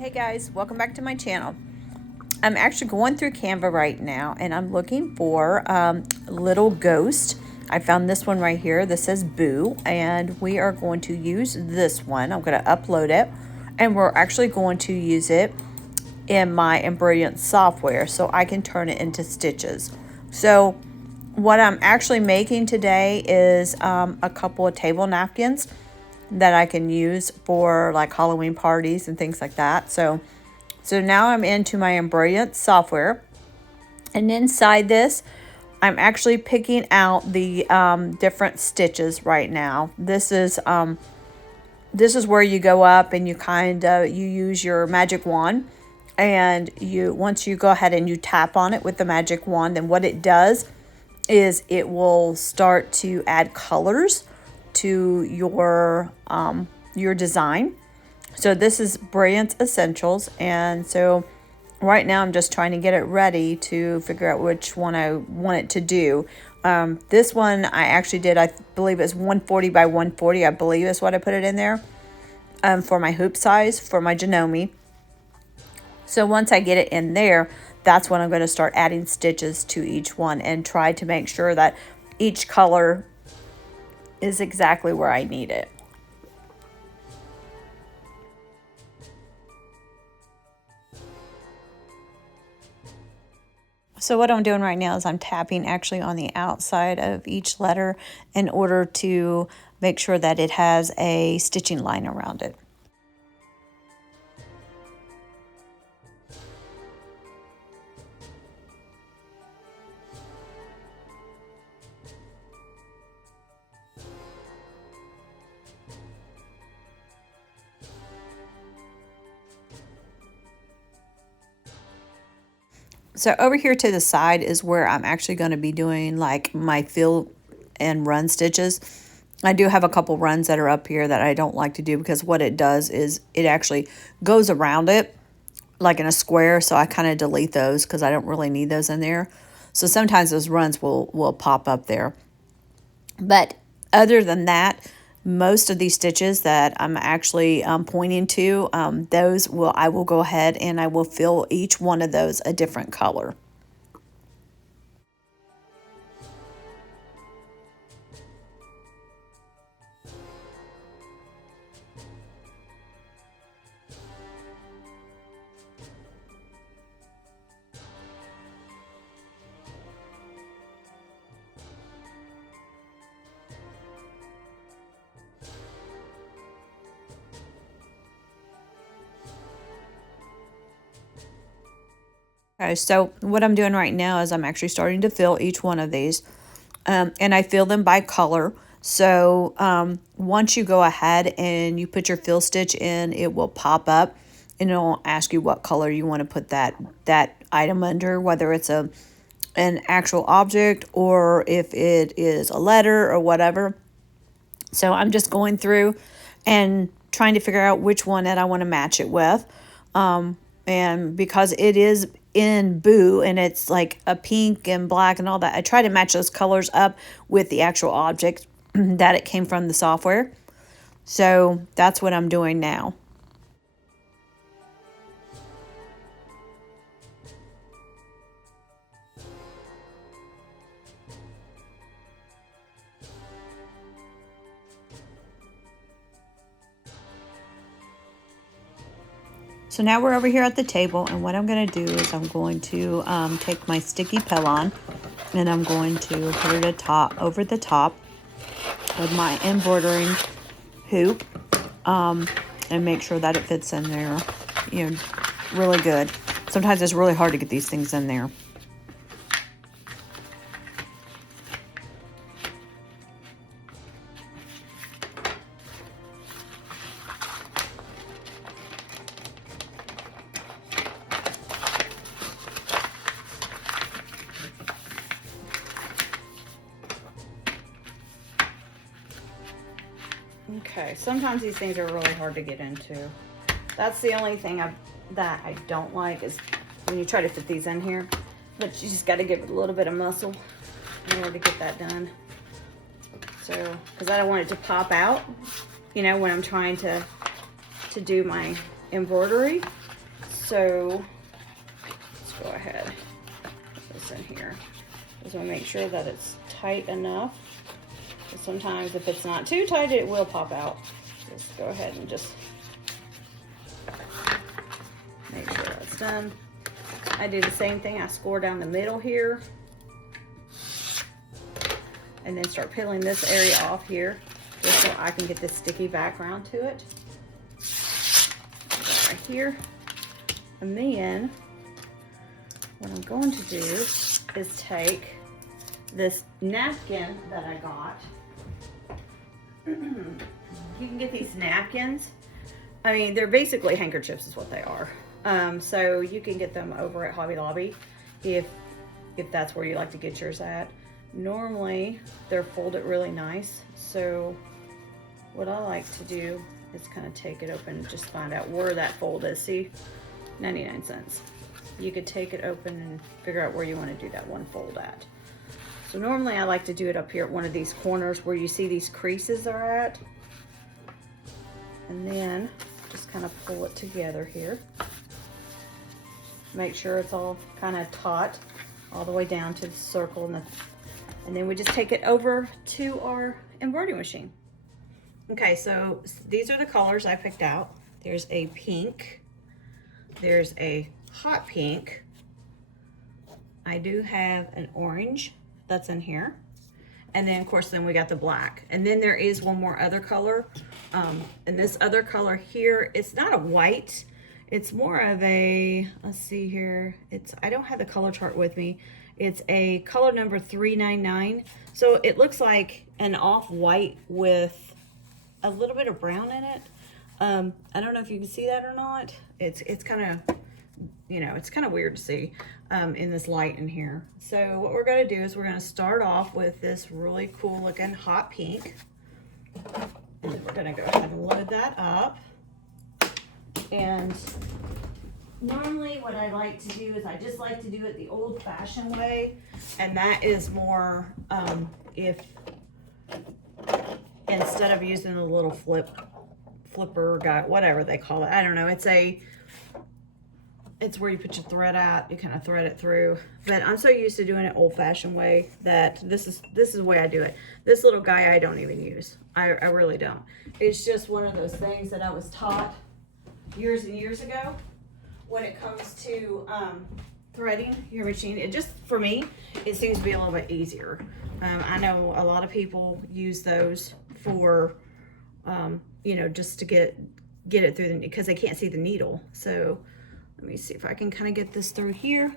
Hey guys, welcome back to my channel. I'm actually going through Canva right now and I'm looking for a little ghost. I found this one right here that says Boo, and we are going to use this one. I'm going to upload it and we're actually going to use it in my Embroidered software so I can turn it into stitches. So what I'm actually making today is a couple of table napkins that I can use for like Halloween parties and things like that. So now I'm into my Embroidered software, and inside this I'm actually picking out the different stitches right now. This is where you go up and you you use your magic wand, and once you go ahead and you tap on it with the magic wand, then what it does is it will start to add colors to your design. So this is Brilliant Essentials, and so right now I'm just trying to get it ready to figure out which one I want it to do. This one I actually did, I believe it's 140 by 140, I believe is what I put it in there, for my hoop size for my Janome. So once I get it in there, that's when I'm going to start adding stitches to each one and try to make sure that each color is exactly where I need it. So what I'm doing right now is I'm tapping actually on the outside of each letter in order to make sure that it has a stitching line around it. So over here to the side is where I'm actually going to be doing like my fill and run stitches. I do have a couple runs that are up here that I don't like to do because what it does is it actually goes around it like in a square. So I kind of delete those because I don't really need those in there. So sometimes those runs will pop up there. But other than that, most of these stitches that I'm actually pointing to, I will go ahead and I will fill each one of those a different color. Okay, so what I'm doing right now is I'm actually starting to fill each one of these, and I fill them by color. So once you go ahead and you put your fill stitch in, it will pop up and it'll ask you what color you want to put that item under, whether it's an actual object or if it is a letter or whatever. So I'm just going through and trying to figure out which one that I want to match it with. And because it is in Boo and it's like a pink and black and all that, I try to match those colors up with the actual object that it came from the software. So that's what I'm doing now. So now we're over here at the table, and what I'm going to do is I'm going to take my sticky pellon and I'm going to put it over the top with my embroidering hoop, and make sure that it fits in there, really good. Sometimes it's really hard to get these things in there. Okay, sometimes these things are really hard to get into. That's the only thing that I don't like is when you try to fit these in here. But you just got to give it a little bit of muscle in order to get that done. So, because I don't want it to pop out, when I'm trying to do my embroidery. So let's go ahead, put this in here. Just want to make sure that it's tight enough. Sometimes if it's not too tight, it will pop out. Just go ahead and just make sure that's done. I do the same thing. I score down the middle here and then start peeling this area off here just so I can get this sticky background to it. Right here. And then what I'm going to do is take this napkin that I got. You can get these napkins. I mean, they're basically handkerchiefs is what they are. So you can get them over at Hobby Lobby if that's where you like to get yours at. Normally, they're folded really nice. So what I like to do is kind of take it open and just find out where that fold is. See, 99 cents. You could take it open and figure out where you want to do that one fold at. So normally I like to do it up here at one of these corners where you see these creases are at. And then just kind of pull it together here. Make sure it's all kind of taut all the way down to the circle. And then we just take it over to our embroidery machine. Okay, so these are the colors I picked out. There's a pink. There's a hot pink. I do have an orange that's in here. And then of course, then we got the black. And then there is one more other color. And this other color here, it's not a white, it's more of a, let's see here. I don't have the color chart with me. It's a color number 399. So it looks like an off-white with a little bit of brown in it. I don't know if you can see that or not. It's kind of, you know, it's kind of weird to see in this light in here. So what we're going to do is we're going to start off with this really cool looking hot pink. And then we're going to go ahead and load that up. And normally what I like to do is I just like to do it the old fashioned way. And that is more if instead of using the little flipper guy, whatever they call it. I don't know. It's where you put your thread out, you kind of thread it through. But I'm so used to doing it old-fashioned way that this is the way I do it. This little guy I don't even use. I really don't. It's just one of those things that I was taught years and years ago when it comes to threading your machine. It just, for me, it seems to be a little bit easier. I know a lot of people use those for, you know, just to get it through because they can't see the needle. So let me see if I can kind of get this through here.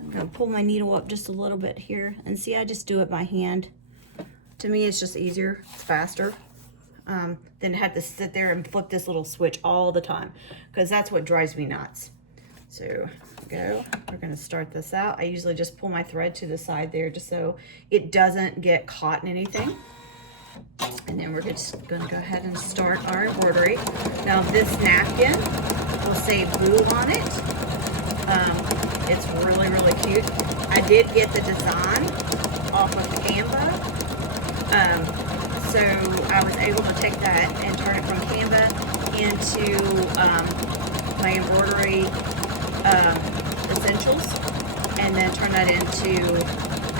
I'm gonna pull my needle up just a little bit here and see, I just do it by hand. To me, it's just easier, it's faster than have to sit there and flip this little switch all the time, because that's what drives me nuts. So we're gonna start this out. I usually just pull my thread to the side there just so it doesn't get caught in anything. And then we're just gonna go ahead and start our embroidery. Now this napkin will say Boo on it. It's really, really cute. I did get the design off of Canva. So I was able to take that and turn it from Canva into my embroidery essentials, and then turn that into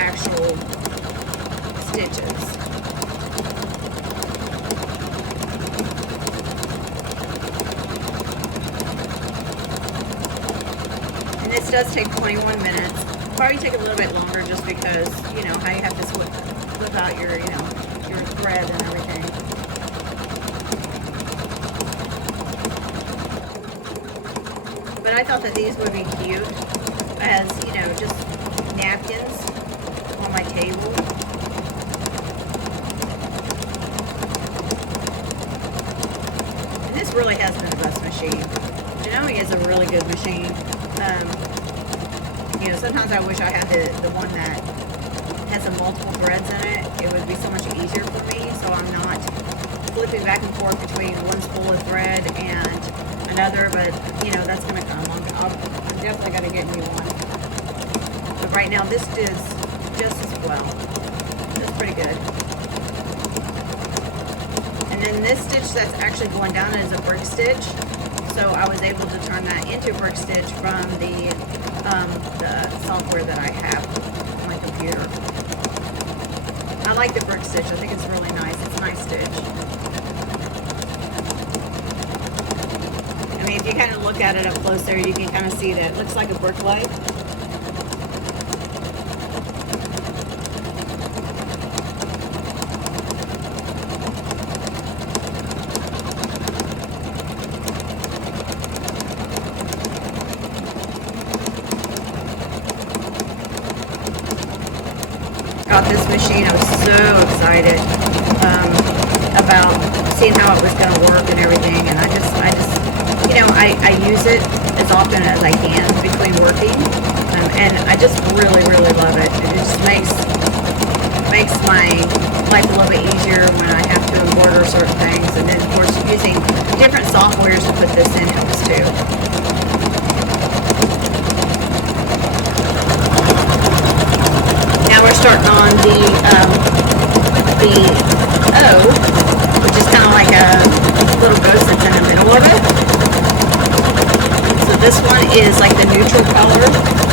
actual stitches. And this does take 21 minutes. Probably take a little bit longer just because, you know, how you have to flip out your, you know, your thread and everything. But I thought that these would be cute as, you know, just napkins on my table. And this really has been the best machine. Janome is a really good machine. You know, sometimes I wish I had the one that has some multiple threads in it. It would be so much easier for me, so I'm not flipping back and forth between one spool of thread and another, but you know, that's gonna come. I'm definitely gonna get me one. But right now this is just as well. It's pretty good. And then this stitch that's actually going down is a brick stitch. So I was able to turn that into brick stitch from the software that I have on my computer. I like the brick stitch. I think it's really nice. It's a nice stitch. I mean, if you kind of look at it up close there, you can kind of see that it looks like a brick light. Got this machine. I was so excited about seeing how it was going to work and everything, and I just you know, I use it as often as I can between working, and I just really love it. It just makes my life a little bit easier when I have to embroider certain things, and then of course using different softwares to put this in helps too. We're starting on the O, which is kind of like a little ghost that's in the middle of it. So this one is like the neutral color,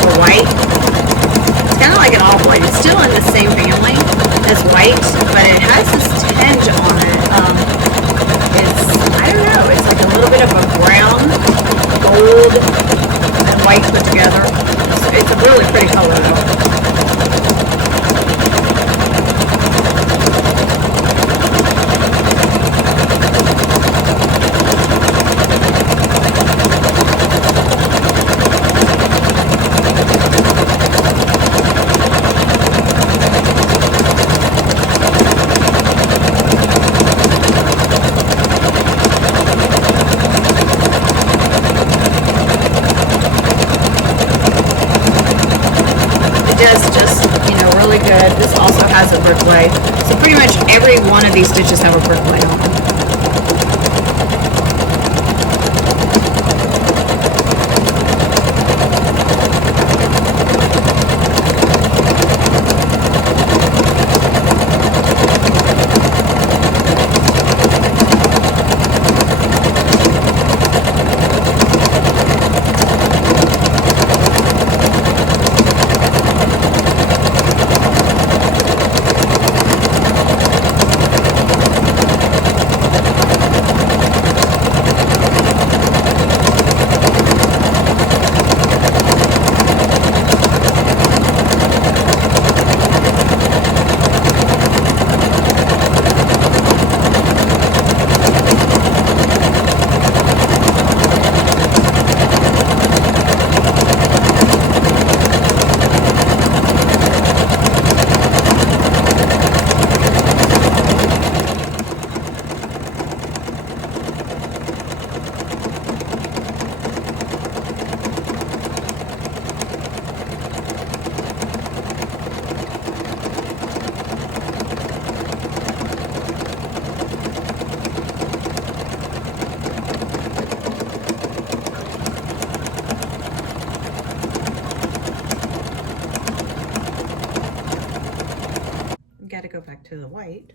or white. It's kind of like an olive white. It's still in the same family as white, but it has this tinge on it. I don't know, it's like a little bit of a brown, gold, and white put together. So it's a really pretty color though. This also has a brick lay. So pretty much every one of these stitches have a brick lay on them. Got to go back to the white.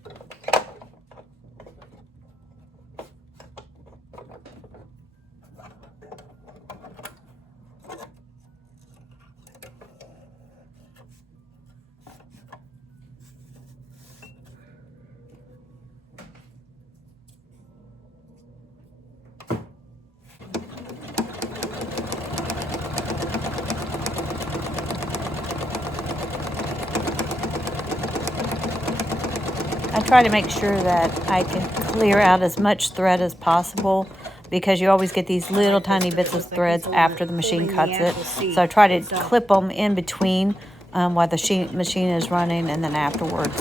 I try to make sure that I can clear out as much thread as possible, because you always get these little tiny bits of threads after the machine cuts it. So I try to clip them in between while the machine is running, and then afterwards,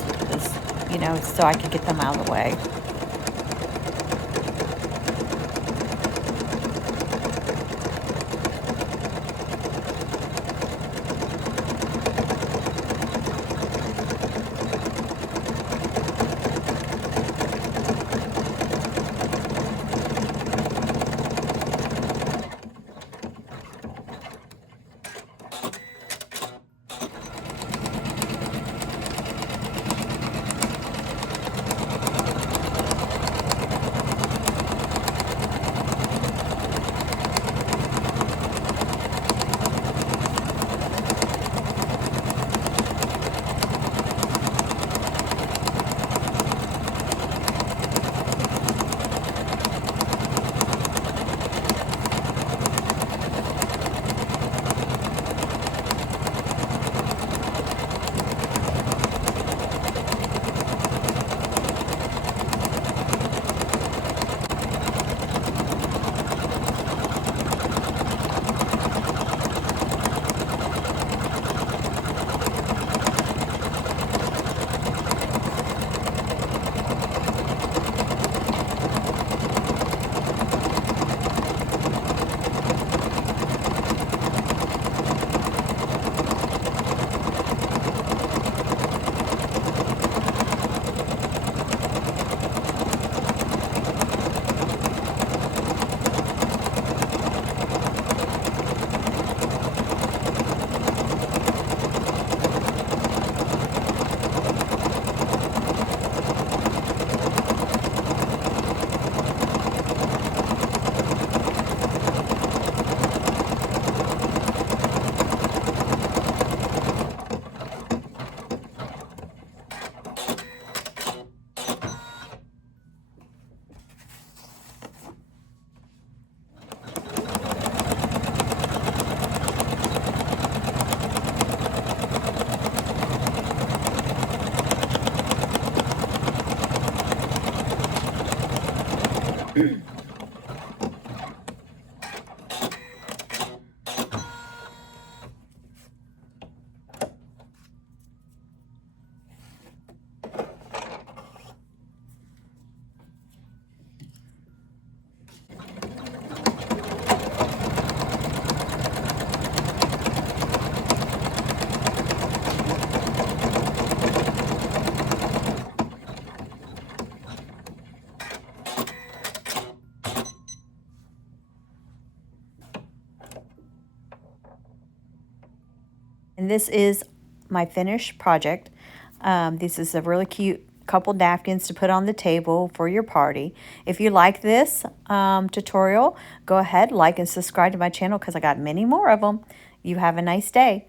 you know, so I can get them out of the way. And this is my finished project. This is a really cute couple napkins to put on the table for your party. If you like this tutorial, go ahead, like and subscribe to my channel because I got many more of them. You have a nice day.